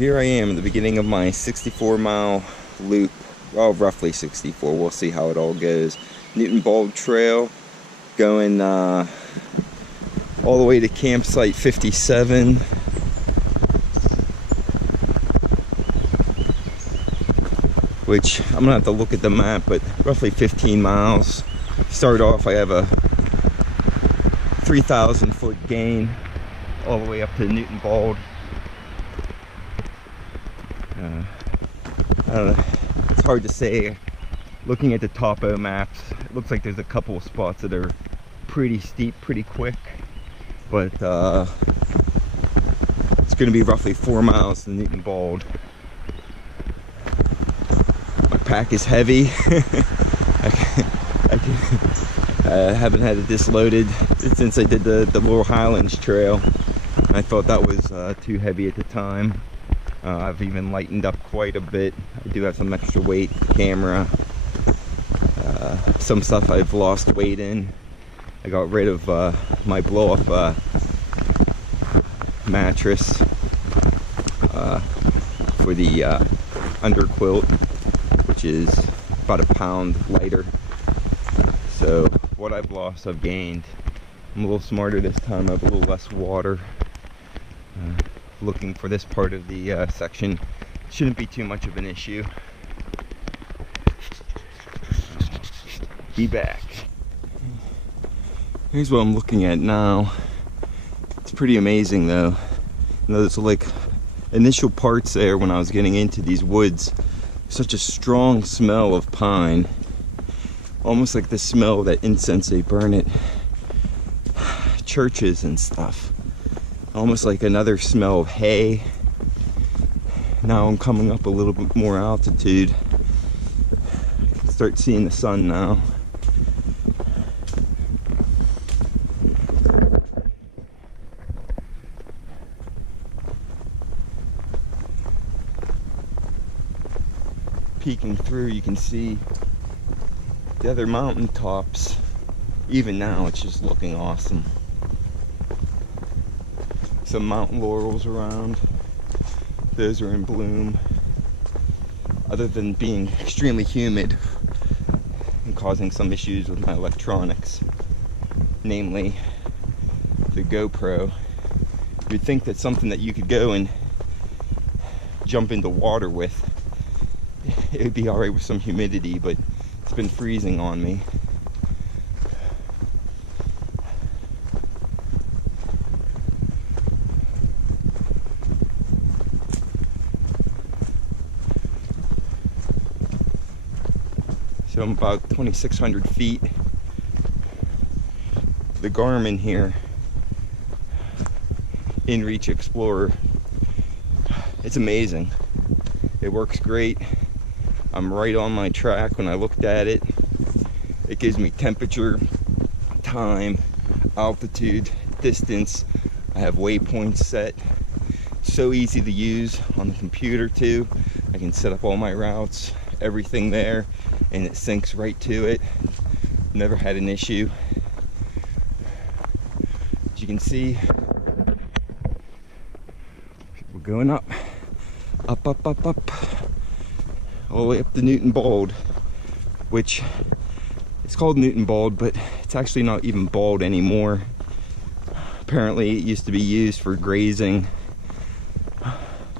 Here I am at the beginning of my 64-mile loop. Well, roughly 64. We'll see how it all goes. Newton Bald Trail, going all the way to campsite 57. Which I'm gonna have to look at the map, but roughly 15 miles. Start off, I have a 3,000 foot gain all the way up to Newton Bald. I don't know, it's hard to say. Looking at the topo maps, it looks like there's a couple of spots that are pretty steep, pretty quick, but it's going to be roughly 4 miles to Newton Bald. My pack is heavy. I haven't had it disloaded since I did the Laurel Highlands Trail. I thought that was too heavy at the time. I've even lightened up quite a bit. I do have some extra weight, camera, some stuff I've lost weight in. I got rid of my blow-up mattress for the underquilt, which is about a pound lighter. So what I've lost, I've gained. I'm a little smarter this time. I have a little less water. Looking for this part of the section shouldn't be too much of an issue. Be back. Here's what I'm looking at now. It's pretty amazing though. You know, there's like initial parts there when I was getting into these woods. Such a strong smell of pine. Almost like the smell of that incense they burn at churches and stuff. Almost like another smell of hay. Now I'm coming up a little bit more altitude. I can start seeing the sun now. Peeking through, you can see the other mountain tops. Even now, it's just looking awesome. Some mountain laurels around. Those are in bloom. Other than being extremely humid and causing some issues with my electronics, namely the GoPro. You'd think that's something that you could go and jump into water with. It would be alright with some humidity, but it's been freezing on me. So I'm about 2,600 feet. The Garmin here, InReach Explorer, it's amazing. It works great. I'm right on my track when I looked at it. It gives me temperature, time, altitude, distance. I have waypoints set. So easy to use on the computer too. I can set up all my routes, everything there, and it syncs right to it. Never had an issue. As you can see, we're going up, up, up, up, up, all the way up to Newton Bald, which it's called Newton Bald, but it's actually not even bald anymore. Apparently it used to be used for grazing,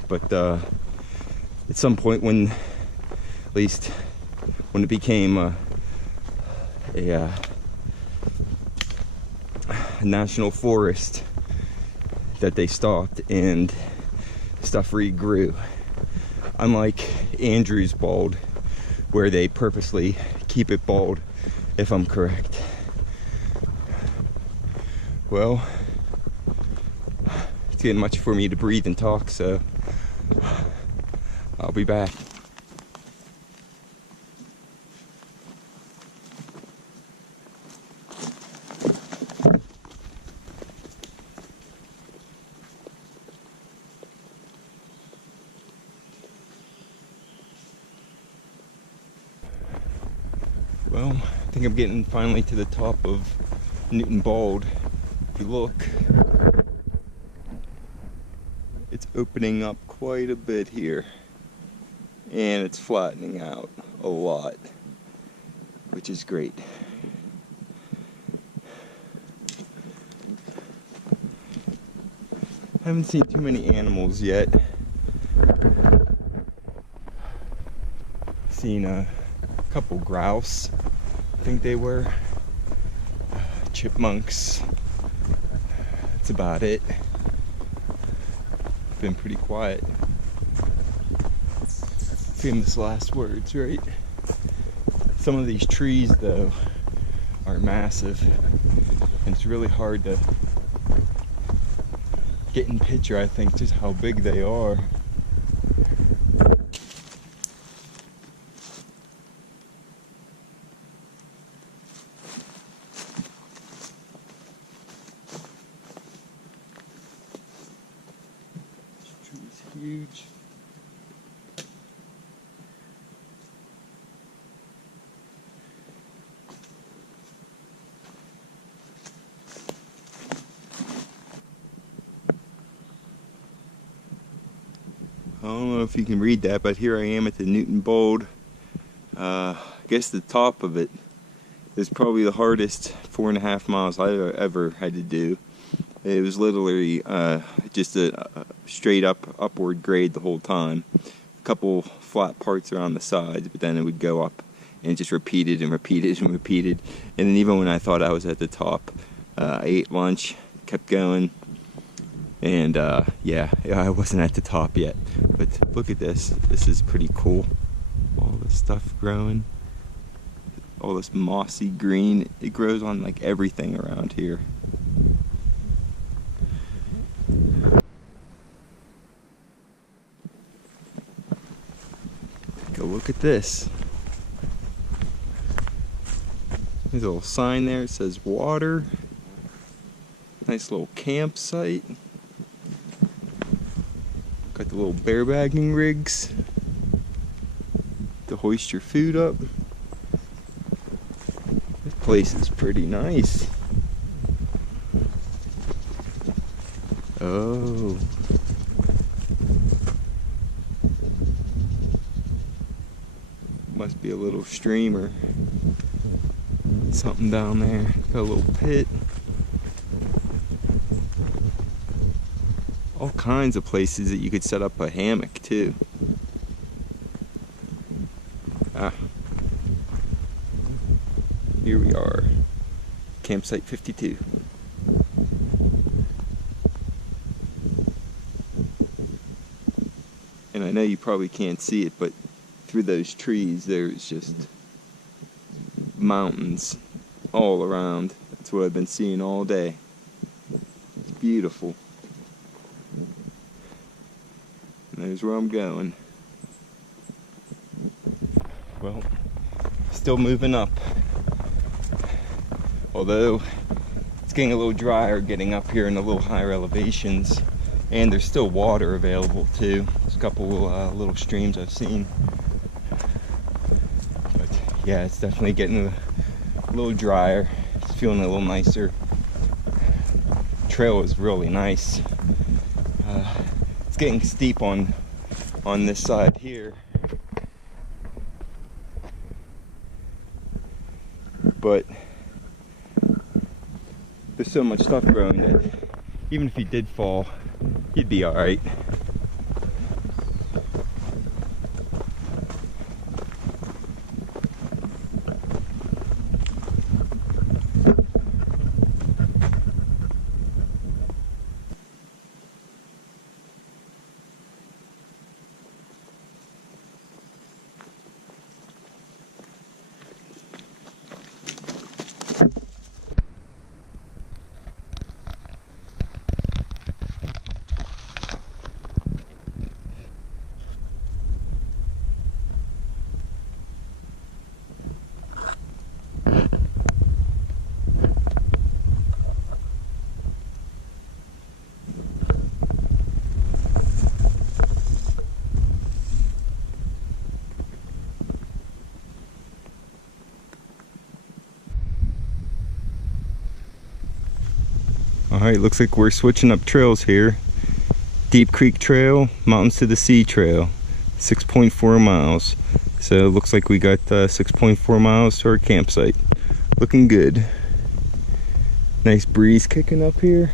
but at some point when, at least when it became a national forest, that they stopped and stuff regrew. Unlike Andrew's Bald, where they purposely keep it bald, if I'm correct. Well, it's getting much for me to breathe and talk, so I'll be back. Well, I think I'm getting finally to the top of Newton Bald. If you look, it's opening up quite a bit here, and it's flattening out a lot, which is great. Haven't seen too many animals yet. Seen a couple grouse, I think they were, chipmunks. That's about it. Been pretty quiet. Famous last words, right? Some of these trees though are massive, and it's really hard to get in picture, I think, just how big they are. Huge. I don't know if you can read that, but here I am at the Newton Bold. I guess the top of it is probably the hardest 4.5 miles I've ever had to do. It was literally just a straight upward grade the whole time. A couple flat parts around the sides, but then it would go up and just repeated and repeated and repeated. And then even when I thought I was at the top, I ate lunch, kept going, and yeah, I wasn't at the top yet. But look at this. This is pretty cool. All this stuff growing. All this mossy green. It grows on like everything around here. Go look at this. There's a little sign there. It says water. Nice little campsite. Got the little bear bagging rigs to hoist your food up. This place is pretty nice. Oh. Must be a little stream or something down there. Got a little pit. All kinds of places that you could set up a hammock too. Here we are, campsite 52. And I know you probably can't see it, but through those trees there's just mountains all around. That's what I've been seeing all day. It's beautiful. And there's where I'm going. Well, still moving up. Although it's getting a little drier getting up here in the little higher elevations, and there's still water available too. There's a couple little streams I've seen. But yeah, it's definitely getting a little drier. It's feeling a little nicer. Trail is really nice. It's getting steep on this side here, but there's so much stuff growing that even if you did fall, you'd be all right. Alright, looks like we're switching up trails here. Deep Creek Trail, Mountains to the Sea Trail, 6.4 miles. So it looks like we got 6.4 miles to our campsite. Looking good. Nice breeze kicking up here.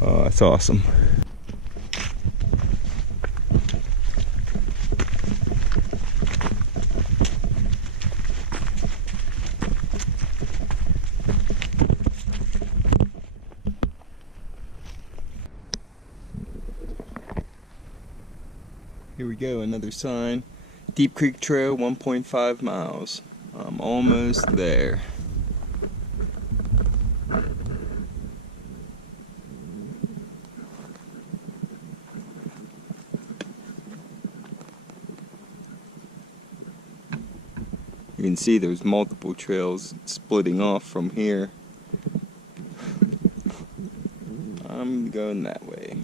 Oh, that's awesome. Here we go, another sign. Deep Creek Trail, 1.5 miles. I'm almost there. You can see there's multiple trails splitting off from here. I'm going that way.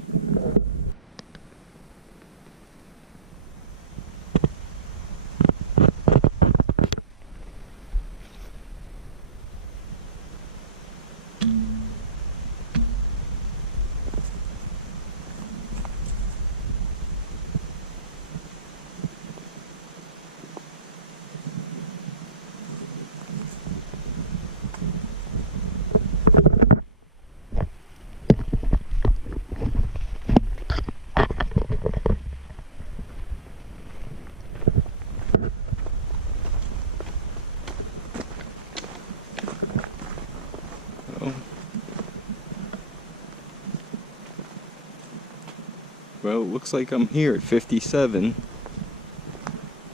Well, it looks like I'm here at 57.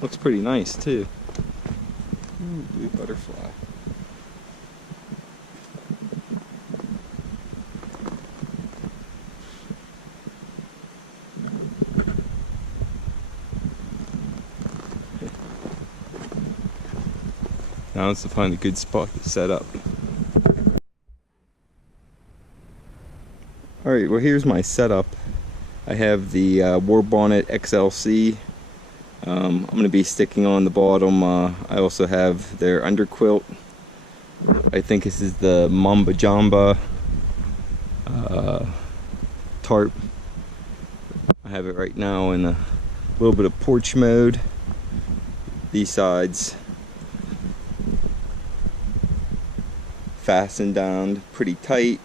Looks pretty nice too. Ooh, blue butterfly. Now it's to find a good spot to set up. Alright, well here's my setup. I have the War Bonnet XLC. I'm going to be sticking on the bottom. I also have their underquilt. I think this is the Mamba Jamba tarp. I have it right now in a little bit of porch mode. These sides fastened down pretty tight,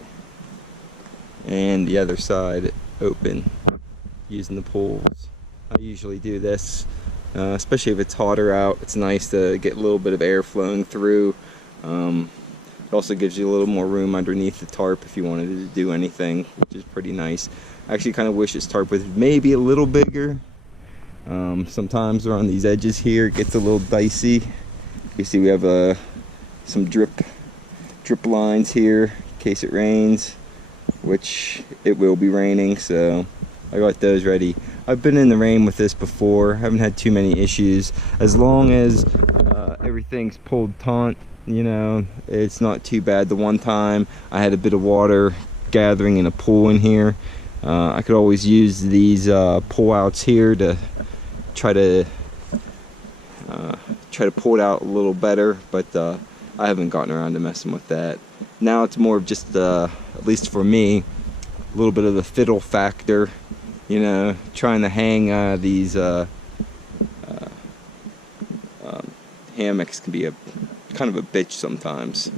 and the other side open using the poles. I usually do this, especially if it's hotter out. It's nice to get a little bit of air flowing through. It also gives you a little more room underneath the tarp if you wanted to do anything, which is pretty nice. I actually kind of wish this tarp was maybe a little bigger. Sometimes around these edges here it gets a little dicey. You see we have some drip lines here in case it rains, which it will be raining, so I got those ready. I've been in the rain with this before, haven't had too many issues. As long as everything's pulled taut, you know, it's not too bad. The one time I had a bit of water gathering in a pool in here, I could always use these pull outs here to try to pull it out a little better, but I haven't gotten around to messing with that. Now it's more of just, at least for me, a little bit of the fiddle factor, you know, trying to hang these hammocks can be a kind of a bitch sometimes.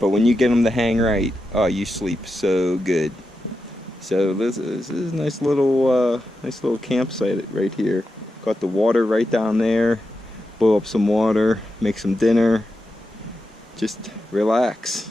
But when you get them to hang right, oh, you sleep so good. So this is a nice little campsite right here. Got the water right down there. Boil up some water, make some dinner, just relax.